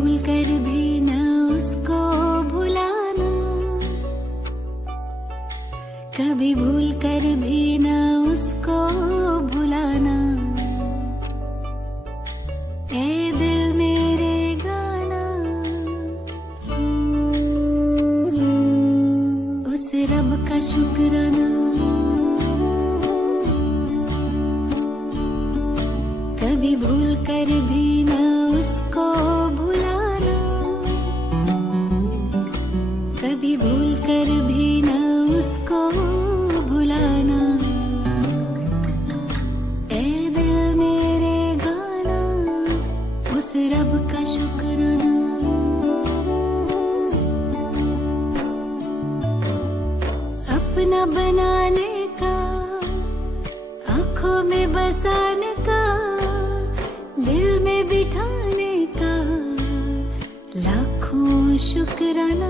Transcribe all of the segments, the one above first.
भूल कर भी न उसको भुलाना, कभी भूल कर भी न उसको भुलाना। ए दिल मेरे गाना, उस रब का शुक्राना, कभी भूल कर भी न उसको भुलाना, कभी भूल कर भी न उसको भुलाना। ए दिल मेरे गाना, उस रब का शुक्राना। अपना बनाने का, आंखों में बसाने का, दिल में बिठाने का लाखों शुक्राना।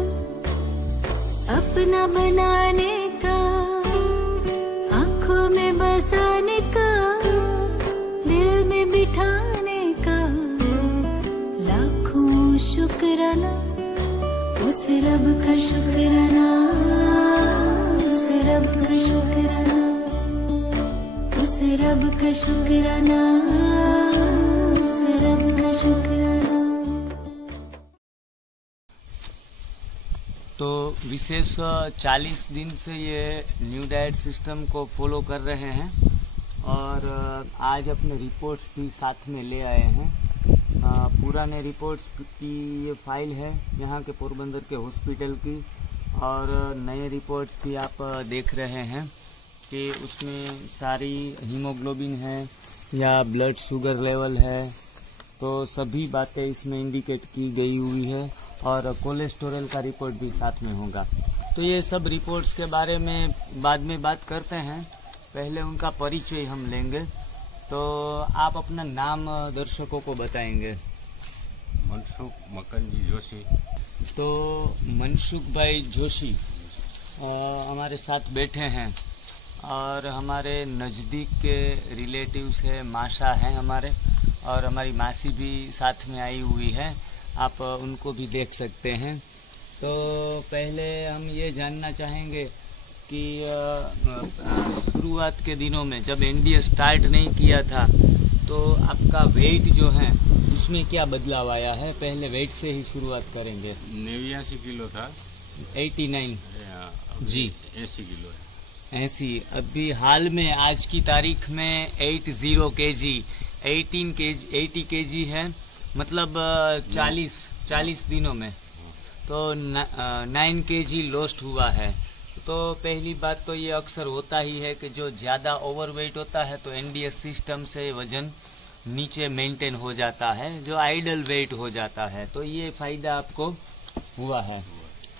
अपना बनाने का, आंखों में बसाने का, दिल में बिठाने का लाखों शुक्राना। उस रब का शुक्राना, उस रब का शुक्राना, उस रब का शुक्राना, उस रब का शुक्राना। तो विशेष 40 दिन से ये न्यू डाइट सिस्टम को फॉलो कर रहे हैं और आज अपने रिपोर्ट्स भी साथ में ले आए हैं। पुराने रिपोर्ट्स की ये फाइल है यहाँ के पोरबंदर के हॉस्पिटल की, और नए रिपोर्ट्स भी आप देख रहे हैं कि उसमें सारी हीमोग्लोबिन है या ब्लड शुगर लेवल है, तो सभी बातें इसमें इंडिकेट की गई हुई है और कोलेस्टेरॉल का रिपोर्ट भी साथ में होगा। तो ये सब रिपोर्ट्स के बारे में बाद में बात करते हैं, पहले उनका परिचय हम लेंगे। तो आप अपना नाम दर्शकों को बताएंगे। मनसुख मकनजी जोशी। तो मनसुख भाई जोशी हमारे साथ बैठे हैं और हमारे नज़दीक के रिलेटिव्स है, माशा हैं हमारे, और हमारी मासी भी साथ में आई हुई है, आप उनको भी देख सकते हैं। तो पहले हम ये जानना चाहेंगे कि शुरुआत के दिनों में जब एनडीए स्टार्ट नहीं किया था तो आपका वेट जो है उसमें क्या बदलाव आया है? पहले वेट से ही शुरुआत करेंगे। 89 किलो था। 89 जी, 80 किलो है। 80। अभी हाल में आज की तारीख में 80 kg, 80 kg है, मतलब 40 दिनों में तो 9 kg लॉस्ट हुआ है। तो पहली बात तो ये अक्सर होता ही है कि जो ज़्यादा ओवरवेट होता है तो एनडीएस सिस्टम से वजन नीचे मेंटेन हो जाता है, जो आइडल वेट हो जाता है, तो ये फायदा आपको हुआ है।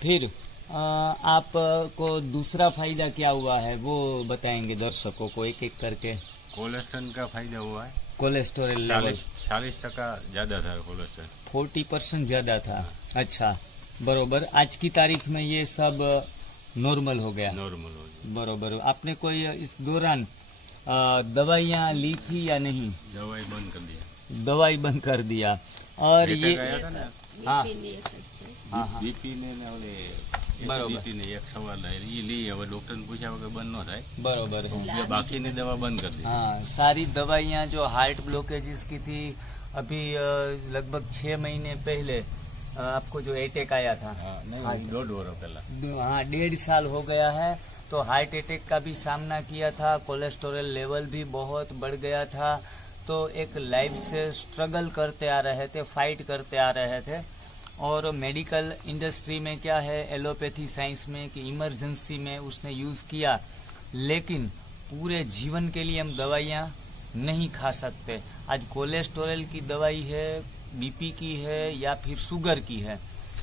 फिर आपको दूसरा फायदा क्या हुआ है वो बताएंगे दर्शकों को एक एक करके। कोलेस्ट्रॉल का फायदा हुआ है। कोलेस्टेरॉल लेवल 40% ज्यादा था। कोलेस्ट्रॉल 40% ज्यादा था। अच्छा, बरोबर। आज की तारीख में ये सब नॉर्मल हो गया। नॉर्मल हो गया, बरोबर। आपने कोई इस दौरान दवाइयाँ ली थी या नहीं? दवाई बंद कर दिया। दवाई बंद कर दिया। और ये हाँ हाँ बीपी ने एसिडिटी ने एक सवाल है, ये ली હવે ડોક્ટર ને પૂછ્યા વગર બંધ ન થાય। बरोबर है। ये बाकीની दवा बंद कर दी। हाँ, सारी दवाइयाँ जो हार्ट ब्लॉकेजेस की थी, अभी लगभग 6 महीने पहले आपको जो अटैक आया था, नहीं 1.5 વર્ષ पहला, हाँ 1.5 साल हो गया है, तो हार्ट अटैक का भी सामना किया था, कोलेस्टेरॉल लेवल भी बहुत बढ़ गया था, तो एक लाइफ से स्ट्रगल करते आ रहे थे, फाइट करते आ रहे थे। और मेडिकल इंडस्ट्री में क्या है, एलोपैथी साइंस में कि इमरजेंसी में उसने यूज़ किया, लेकिन पूरे जीवन के लिए हम दवाइयाँ नहीं खा सकते। आज कोलेस्टेरॉल की दवाई है, बीपी की है या फिर शुगर की है,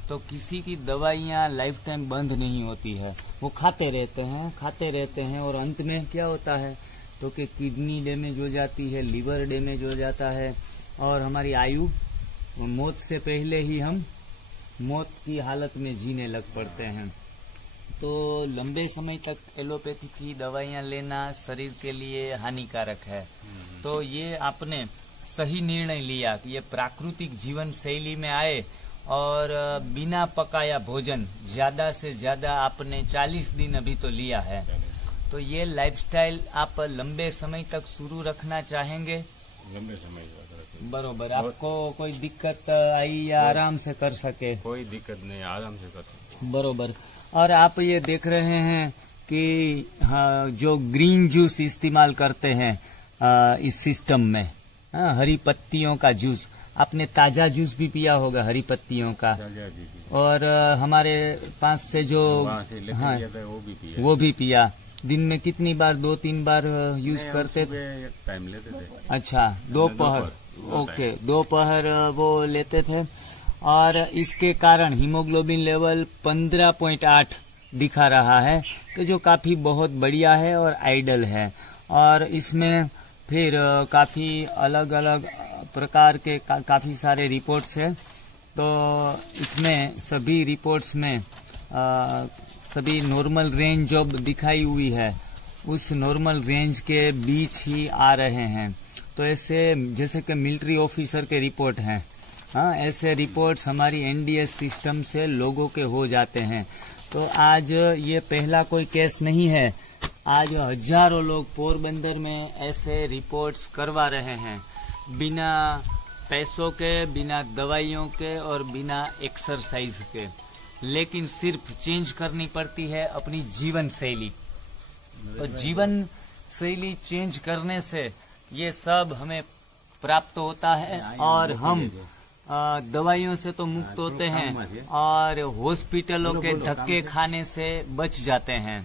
तो किसी की दवाइयाँ लाइफ टाइम बंद नहीं होती है, वो खाते रहते हैं और अंत में क्या होता है तो कि किडनी डैमेज हो जाती है, लीवर डैमेज हो जाता है और हमारी आयु मौत से पहले ही हम मौत की हालत में जीने लग पड़ते हैं। तो लंबे समय तक एलोपैथी की दवाइयाँ लेना शरीर के लिए हानिकारक है। तो ये आपने सही निर्णय लिया कि ये प्राकृतिक जीवन शैली में आए और बिना पकाया भोजन ज़्यादा से ज़्यादा आपने 40 दिन अभी तो लिया है, तो ये लाइफस्टाइल आप लंबे समय तक शुरू रखना चाहेंगे? लंबे समय तक। बरोबर। आपको कोई दिक्कत आई या आराम से कर सके? कोई दिक्कत नहीं, आराम से कर सकते। बरोबर। और आप ये देख रहे हैं कि हाँ, जो ग्रीन जूस इस्तेमाल करते हैं इस सिस्टम में, हाँ, हरी पत्तियों का जूस, आपने ताजा जूस भी पिया होगा हरी पत्तियों का, और हमारे पास से जो हाँ वो भी पिया। दिन में कितनी बार? 2-3 बार यूज करते थे? एक टाइम लेते थे। अच्छा, दोपहर। ओके, दोपहर वो लेते थे, और इसके कारण हीमोग्लोबिन लेवल 15.8 दिखा रहा है, तो जो काफी बहुत बढ़िया है और आइडल है। और इसमें फिर काफी अलग अलग प्रकार के काफी सारे रिपोर्ट्स है, तो इसमें सभी रिपोर्ट्स में सभी नॉर्मल रेंज जो दिखाई हुई है उस नॉर्मल रेंज के बीच ही आ रहे हैं। तो ऐसे जैसे कि मिलिट्री ऑफिसर के रिपोर्ट हैं, हाँ, ऐसे रिपोर्ट्स हमारी एनडीएस सिस्टम से लोगों के हो जाते हैं। तो आज ये पहला कोई केस नहीं है, आज हजारों लोग पोरबंदर में ऐसे रिपोर्ट्स करवा रहे हैं, बिना पैसों के, बिना दवाइयों के और बिना एक्सरसाइज के। लेकिन सिर्फ चेंज करनी पड़ती है अपनी जीवन शैली। तो जीवन शैली चेंज करने से ये सब हमें प्राप्त होता है और हम दवाइयों से तो मुक्त होते हैं और हॉस्पिटलों के धक्के खाने से बच जाते हैं।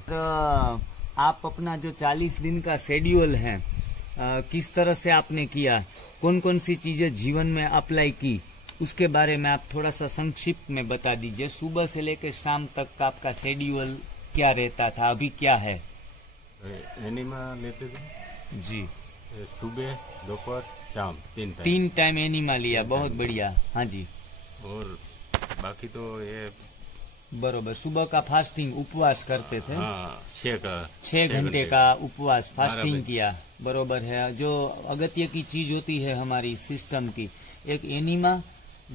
आप अपना जो 40 दिन का शेड्यूल है किस तरह से आपने किया, कौन कौन सी चीजें जीवन में अप्लाई की, उसके बारे में आप थोड़ा सा संक्षिप्त में बता दीजिए। सुबह से लेकर शाम तक का आपका शेड्यूल क्या रहता था, अभी क्या है? एनिमा लेते थे जी, सुबह दोपहर शाम 3 टाइम एनिमा लिया, बहुत बढ़िया। हाँ जी। और बाकी तो ये बरोबर, सुबह का फास्टिंग उपवास करते थे। हाँ, 6 घंटे का उपवास फास्टिंग किया, बरोबर है। जो अगत्य की चीज होती है हमारी सिस्टम की, एक एनिमा,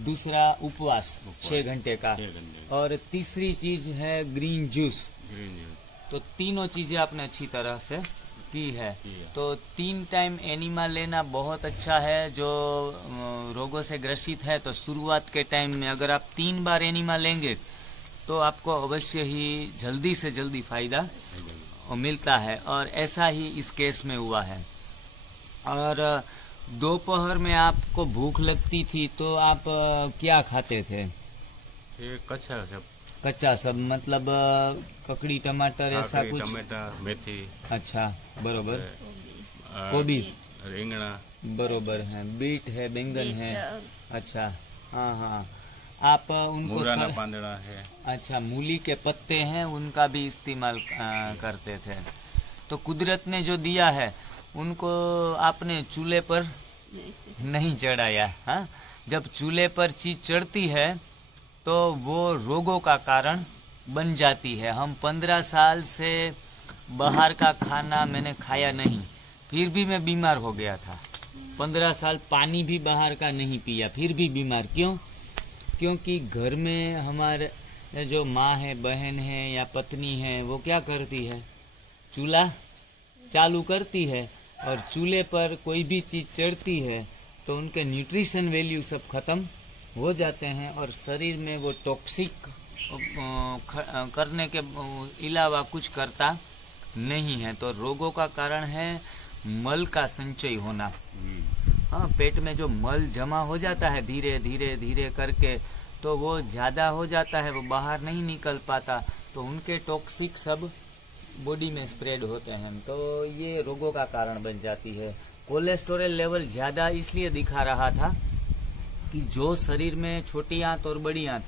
दूसरा उपवास 6 घंटे का, और तीसरी चीज है ग्रीन जूस। तो तीनों चीजें आपने अच्छी तरह से की है। तो 3 टाइम एनिमा लेना बहुत अच्छा है। जो रोगों से ग्रसित है तो शुरुआत के टाइम में अगर आप 3 बार एनिमा लेंगे तो आपको अवश्य ही जल्दी से जल्दी फायदा मिलता है, और ऐसा ही इस केस में हुआ है। और दोपहर में आपको भूख लगती थी तो आप क्या खाते थे? कच्चा सब मतलब ककड़ी, टमाटर, ऐसा कुछ? टमाटर, मेथी। अच्छा, बरोबर। कोबीज, रिंगना, बरोबर है, बीट है, बैंगन है। अच्छा, हाँ हाँ। आप उनको पांदड़ा है। अच्छा, मूली के पत्ते हैं, उनका भी इस्तेमाल करते थे। तो कुदरत ने जो दिया है उनको आपने चूल्हे पर नहीं चढ़ाया। हाँ, जब चूल्हे पर चीज चढ़ती है तो वो रोगों का कारण बन जाती है। हम 15 साल से बाहर का खाना मैंने खाया नहीं, फिर भी मैं बीमार हो गया था। 15 साल पानी भी बाहर का नहीं पिया, फिर भी बीमार। क्यों? क्योंकि घर में हमारे जो माँ है, बहन है या पत्नी है, वो क्या करती है? चूल्हा चालू करती है, और चूल्हे पर कोई भी चीज चढ़ती है तो उनके न्यूट्रिशन वैल्यू सब खत्म हो जाते हैं, और शरीर में वो टॉक्सिक करने के अलावा कुछ करता नहीं है। तो रोगों का कारण है मल का संचय होना। हाँ, पेट में जो मल जमा हो जाता है धीरे धीरे धीरे करके, तो वो ज्यादा हो जाता है, वो बाहर नहीं निकल पाता, तो उनके टॉक्सिक सब बॉडी में स्प्रेड होते हैं, तो ये रोगों का कारण बन जाती है। कोलेस्टेरॉल लेवल ज्यादा इसलिए दिखा रहा था कि जो शरीर में छोटी आंत और बड़ी आंत,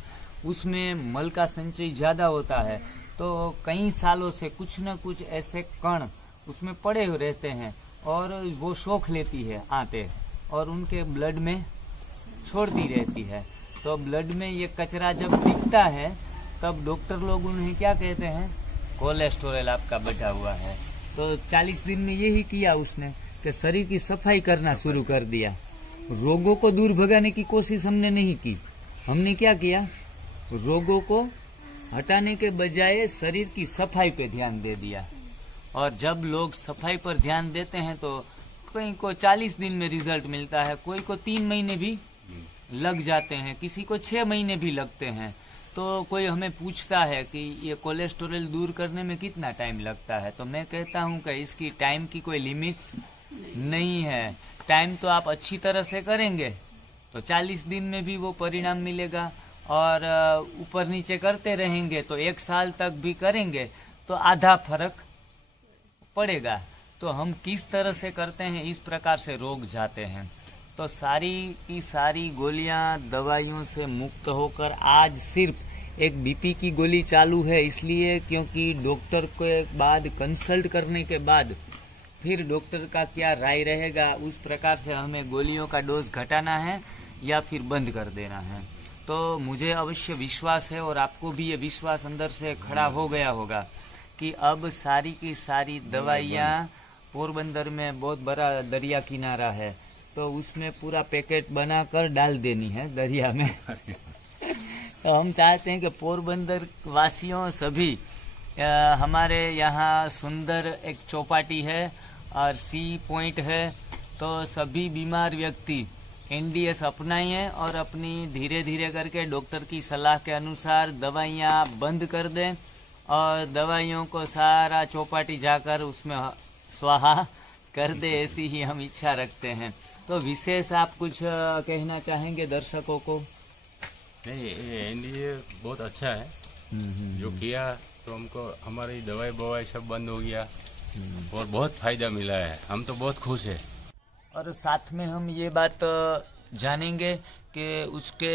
उसमें मल का संचय ज्यादा होता है, तो कई सालों से कुछ न कुछ ऐसे कण उसमें पड़े रहते हैं और वो सोख लेती है आंतें और उनके ब्लड में छोड़ती रहती है। तो ब्लड में ये कचरा जब दिखता है तब डॉक्टर लोग उन्हें क्या कहते हैं? कोलेस्टेरॉल आपका बढ़ा हुआ है। तो 40 दिन में यही किया उसने कि शरीर की सफाई करना शुरू कर दिया। रोगों को दूर भगाने की कोशिश हमने नहीं की। हमने क्या किया, रोगों को हटाने के बजाय शरीर की सफाई पे ध्यान दे दिया। और जब लोग सफाई पर ध्यान देते हैं तो कोई को 40 दिन में रिजल्ट मिलता है, कोई को 3 महीने भी लग जाते हैं, किसी को 6 महीने भी लगते हैं। तो कोई हमें पूछता है कि ये कोलेस्ट्रॉल दूर करने में कितना टाइम लगता है, तो मैं कहता हूँ कि इसकी टाइम की कोई लिमिट्स नहीं है। टाइम तो आप अच्छी तरह से करेंगे तो 40 दिन में भी वो परिणाम मिलेगा, और ऊपर नीचे करते रहेंगे तो 1 साल तक भी करेंगे तो आधा फर्क पड़ेगा। तो हम किस तरह से करते हैं, इस प्रकार से रोग जाते हैं। तो सारी की सारी गोलियां दवाइयों से मुक्त होकर आज सिर्फ एक बीपी की गोली चालू है, इसलिए क्योंकि डॉक्टर के बाद कंसल्ट करने के बाद फिर डॉक्टर का क्या राय रहेगा उस प्रकार से हमें गोलियों का डोज घटाना है या फिर बंद कर देना है। तो मुझे अवश्य विश्वास है और आपको भी ये विश्वास अंदर से खड़ा हो गया होगा कि अब सारी की सारी दवाइयाँ पोरबंदर में बहुत बड़ा दरिया किनारा है, तो उसमें पूरा पैकेट बनाकर डाल देनी है दरिया में। तो हम चाहते हैं कि पोरबंदर वासियों सभी हमारे यहाँ सुंदर एक चौपाटी है और सी पॉइंट है, तो सभी बीमार व्यक्ति एनडीएस अपनाइए और अपनी धीरे धीरे करके डॉक्टर की सलाह के अनुसार दवाइयाँ बंद कर दें और दवाइयों को सारा चौपाटी जाकर उसमें स्वाहा कर दे, ऐसी ही हम इच्छा रखते हैं। तो विशेष आप कुछ कहना चाहेंगे दर्शकों को? नहीं, ये एनडीए बहुत अच्छा है जो किया, तो हमको हमारी दवाई बवाई सब बंद हो गया और बहुत फायदा मिला है, हम तो बहुत खुश है। और साथ में हम ये बात जानेंगे कि उसके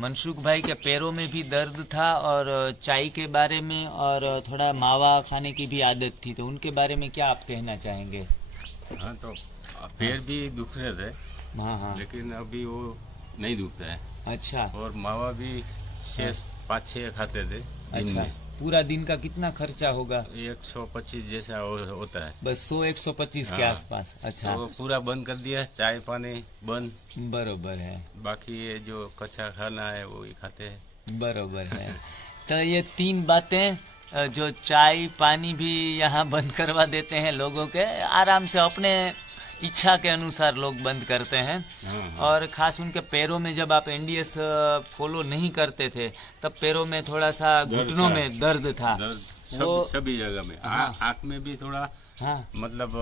मनसुख भाई के पैरों में भी दर्द था और चाय के बारे में और थोड़ा मावा खाने की भी आदत थी, तो उनके बारे में क्या आप कहना चाहेंगे? हाँ, तो पैर भी दुख रहे थे, हाँ, लेकिन अभी वो नहीं दुखता है। अच्छा। और मावा भी 5-6 खाते थे दिन में। पूरा दिन का कितना खर्चा होगा? 125 जैसा होता है, बस 100-125 के आसपास। अच्छा, तो पूरा बंद कर दिया, चाय पानी बंद। बरोबर है। बाकी ये जो कच्चा खाना है वो ही खाते हैं। बरोबर है। तो ये 3 बातें, जो चाय पानी भी यहाँ बंद करवा देते हैं लोगों के, आराम से अपने इच्छा के अनुसार लोग बंद करते हैं। और खास उनके पैरों में जब आप एनडीएस फॉलो नहीं करते थे तब पैरों में थोड़ा सा घुटनों में दर्द था, वो सभी जगह में। आँख में भी थोड़ा, मतलब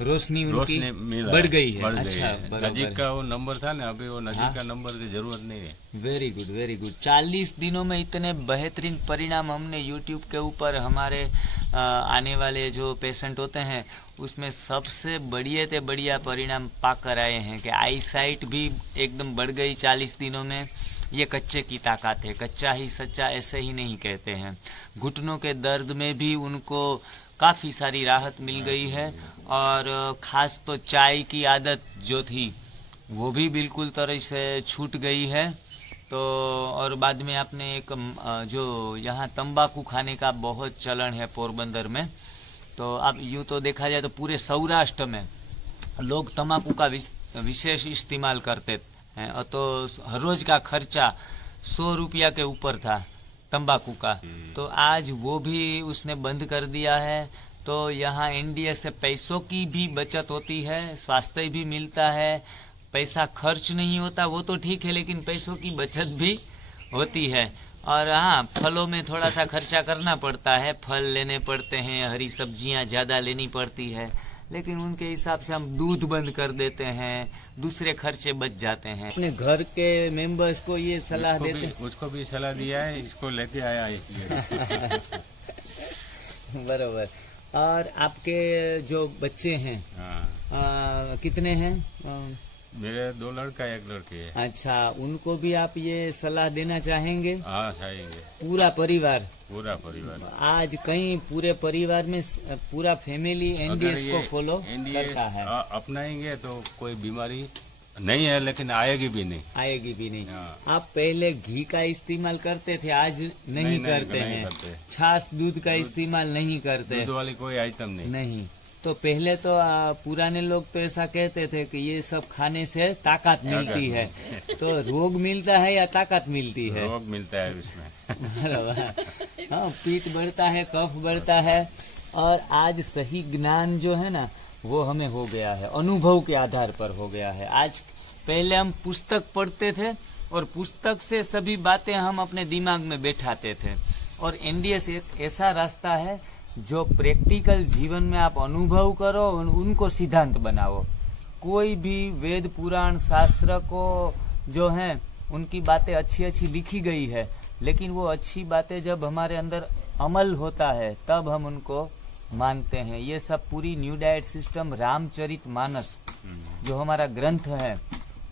रोशनी उनकी बढ़ गई है। अच्छा, नजीक का वो नंबर था ना, अभी वो नजीक का नंबर की जरूरत नहीं है। Very good, very good. 40 दिनों में इतने बेहतरीन परिणाम हमने यूट्यूब के ऊपर हमारे आने वाले जो पेशेंट होते हैं उसमें सबसे बढ़िया परिणाम पाकर आए हैं कि आई साइट भी एकदम बढ़ गई 40 दिनों में। ये कच्चे की ताकत है, कच्चा ही सच्चा ऐसे ही नहीं कहते हैं। घुटनों के दर्द में भी उनको काफ़ी सारी राहत मिल गई है और ख़ास तो चाय की आदत जो थी वो भी बिल्कुल तरह से छूट गई है। तो और बाद में आपने एक जो यहाँ तंबाकू खाने का बहुत चलन है पोरबंदर में, तो अब यूँ तो देखा जाए तो पूरे सौराष्ट्र में लोग तंबाकू का विशेष इस्तेमाल करते हैं, और तो हर रोज का खर्चा 100 रुपया के ऊपर था तंबाकू का, तो आज वो भी उसने बंद कर दिया है। तो यहाँ एनडीएस से पैसों की भी बचत होती है, स्वास्थ्य भी मिलता है, पैसा खर्च नहीं होता, वो तो ठीक है, लेकिन पैसों की बचत भी होती है। और हाँ, फलों में थोड़ा सा खर्चा करना पड़ता है, फल लेने पड़ते हैं, हरी सब्जियाँ ज़्यादा लेनी पड़ती है, लेकिन उनके हिसाब से हम दूध बंद कर देते हैं, दूसरे खर्चे बच जाते हैं। अपने घर के मेंबर्स को ये सलाह देते हैं, उसको भी सलाह दिया है, इसको लेके आया इसलिए। बरोबर। और आपके जो बच्चे हैं कितने हैं? मेरे 2 लड़का 1 लड़की है। अच्छा, उनको भी आप ये सलाह देना चाहेंगे? हाँ, चाहेंगे। पूरा परिवार आज कहीं पूरे परिवार में पूरा फैमिली एनडीएस को फॉलो करता है, अपनाएंगे तो कोई बीमारी नहीं है, लेकिन आएगी भी नहीं। आप पहले घी का इस्तेमाल करते थे, आज नहीं करते हैं। छाछ दूध का इस्तेमाल नहीं करते, दूध वाली कोई आइटम नहीं। तो पहले तो पुराने लोग तो ऐसा कहते थे कि ये सब खाने से ताकत मिलती है। तो रोग मिलता है या ताकत मिलती है? रोग मिलता है इसमें। बराबर। हाँ, पीत बढ़ता है, कफ बढ़ता है। और आज सही ज्ञान जो है ना वो हमें हो गया है, अनुभव के आधार पर हो गया है। आज पहले हम पुस्तक पढ़ते थे और पुस्तक से सभी बातें हम अपने दिमाग में बैठाते थे, और एनडीएस एक ऐसा रास्ता है जो प्रैक्टिकल जीवन में आप अनुभव करो, उनको सिद्धांत बनाओ। कोई भी वेद पुराण शास्त्र को जो है उनकी बातें अच्छी अच्छी लिखी गई है, लेकिन वो अच्छी बातें जब हमारे अंदर अमल होता है तब हम उनको मानते हैं। ये सब पूरी न्यू डाइट सिस्टम रामचरितमानस जो हमारा ग्रंथ है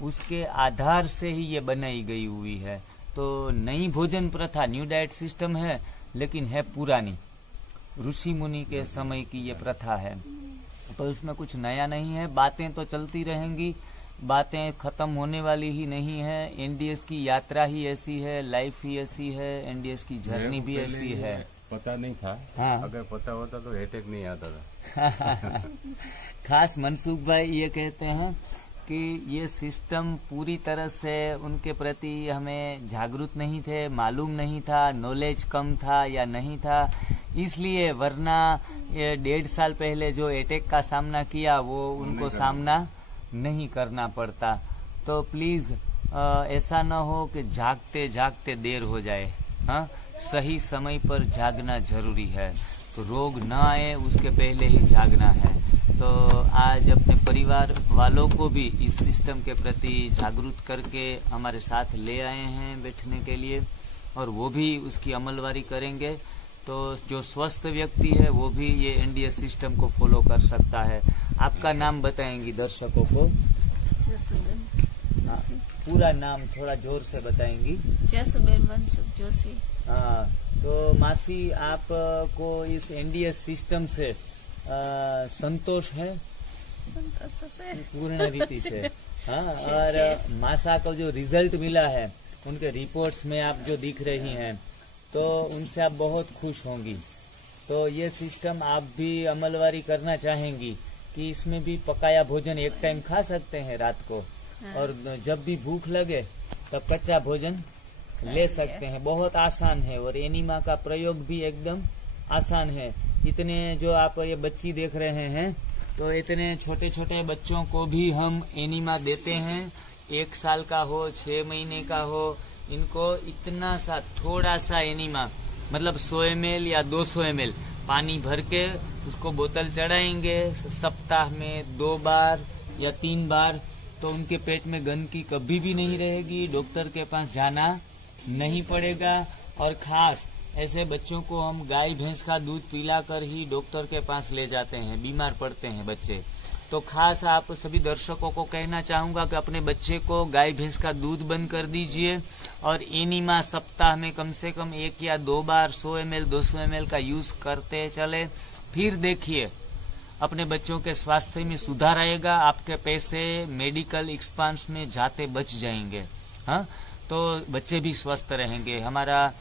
उसके आधार से ही ये बनाई गई हुई है। तो नई भोजन प्रथा न्यू डाइट सिस्टम है, लेकिन है पुरानी, ऋषि मुनि के समय की ये प्रथा है। तो इसमें कुछ नया नहीं है। बातें तो चलती रहेंगी, बातें खत्म होने वाली ही नहीं है। एनडीएस की यात्रा ही ऐसी है, लाइफ ही ऐसी है, एनडीएस की जर्नी भी ऐसी है। पता नहीं था। हाँ। अगर पता होता तो अटैक नहीं आता था। खास मनसुख भाई ये कहते हैं कि ये सिस्टम पूरी तरह से उनके प्रति हमें जागरूक नहीं थे, मालूम नहीं था, नॉलेज कम था या नहीं था, इसलिए, वरना ये 1.5 साल पहले जो अटैक का सामना किया वो उनको सामना नहीं करना पड़ता। तो प्लीज ऐसा न हो कि जागते जागते देर हो जाए। हाँ, सही समय पर जागना जरूरी है। तो रोग न आए उसके पहले ही जागना है। तो आज अपने परिवार वालों को भी इस सिस्टम के प्रति जागरूक करके हमारे साथ ले आए हैं बैठने के लिए, और वो भी उसकी अमलवारी करेंगे। तो जो स्वस्थ व्यक्ति है वो भी ये एनडीएस सिस्टम को फॉलो कर सकता है। आपका नाम बताएंगी दर्शकों को? पूरा नाम थोड़ा जोर से बताएंगी। जसुबेन मनसुख जोशी। हाँ, तो मासी आपको इस एनडीएस सिस्टम से संतोष है? संतोष तो से पूर्ण रीति से। हाँ, और मासा को जो रिजल्ट मिला है उनके रिपोर्ट्स में आप जो दिख रही हैं, तो उनसे आप बहुत खुश होंगी। तो ये सिस्टम आप भी अमलवारी करना चाहेंगी कि इसमें भी पकाया भोजन एक टाइम खा सकते हैं रात को, और जब भी भूख लगे तब कच्चा भोजन ले सकते हैं। बहुत आसान है, और एनीमा का प्रयोग भी एकदम आसान है। इतने जो आप ये बच्ची देख रहे हैं, तो इतने छोटे छोटे बच्चों को भी हम एनीमा देते हैं। 1 साल का हो, 6 महीने का हो, इनको इतना सा थोड़ा सा एनीमा, मतलब 100 ml या 200 ml पानी भर के उसको बोतल चढ़ाएंगे सप्ताह में 2 बार या 3 बार, तो उनके पेट में गंदगी कभी भी नहीं रहेगी, डॉक्टर के पास जाना नहीं पड़ेगा। और खास ऐसे बच्चों को हम गाय भैंस का दूध पिलाकर ही डॉक्टर के पास ले जाते हैं, बीमार पड़ते हैं बच्चे। तो खास आप सभी दर्शकों को कहना चाहूंगा कि अपने बच्चे को गाय भैंस का दूध बंद कर दीजिए, और एनीमा सप्ताह में कम से कम 1 या 2 बार 100 ml 200 ml का यूज करते चले। फिर देखिए अपने बच्चों के स्वास्थ्य में सुधार आएगा, आपके पैसे मेडिकल एक्सपेंस में जाते बच जाएंगे। हाँ, तो बच्चे भी स्वस्थ रहेंगे, हमारा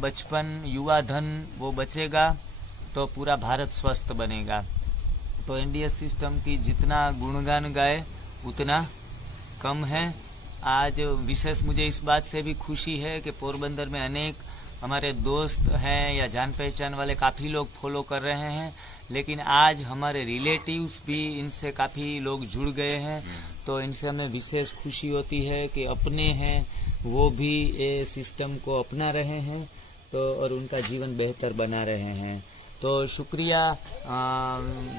बचपन युवा धन वो बचेगा, तो पूरा भारत स्वस्थ बनेगा। तो एनडीएस सिस्टम की जितना गुणगान गाए उतना कम है। आज विशेष मुझे इस बात से भी खुशी है कि पोरबंदर में अनेक हमारे दोस्त हैं या जान पहचान वाले काफ़ी लोग फॉलो कर रहे हैं, लेकिन आज हमारे रिलेटिव्स भी इनसे काफ़ी लोग जुड़ गए हैं। तो इनसे हमें विशेष खुशी होती है कि अपने हैं वो भी ये सिस्टम को अपना रहे हैं, तो और उनका जीवन बेहतर बना रहे हैं। तो शुक्रिया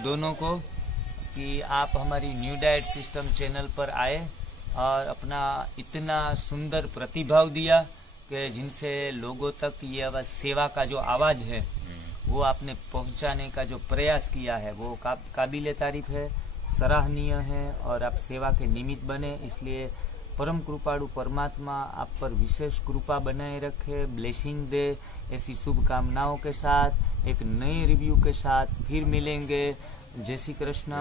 दोनों को कि आप हमारी न्यू डाइट सिस्टम चैनल पर आए और अपना इतना सुंदर प्रतिभाव दिया कि जिनसे लोगों तक ये सेवा का जो आवाज़ है वो आपने पहुंचाने का जो प्रयास किया है वो काबिले तारीफ है, सराहनीय है, और आप सेवा के निमित्त बने। इसलिए परम कृपाणु परमात्मा आप पर विशेष कृपा बनाए रखे, ब्लेसिंग दे। ऐसी शुभकामनाओं के साथ एक नए रिव्यू के साथ फिर मिलेंगे। जय श्री कृष्ण,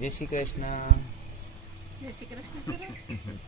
जय श्री कृष्ण, जय श्री कृष्ण।